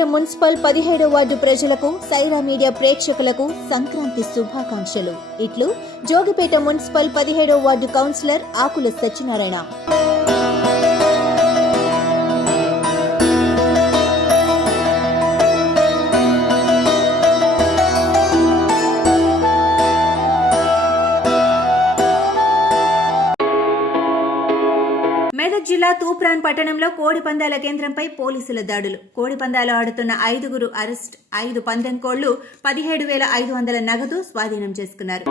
Jogipet municipal 17వ ward ప్రజలకు Sye Raa media ప్రేక్షకులకు సంక్రాంతి శుభాకాంక్షలు. ఇట్లు జోగిపేట మున్సిపల్ 17వ వార్డు కౌన్సిలర్ ఆకుల సత్యనారాయణ. మెదక్ జిల్లా తూప్రాన్ పట్టణంలో కోడి పందాల కేంద్రంపై పోలీసుల దాడులు. కోడి పందాలు ఆడుతున్న 5గురు అరెస్ట్. 5 పందెం కోళ్లు, 17,500 నగదు స్వాధీనం చేసుకున్నారు.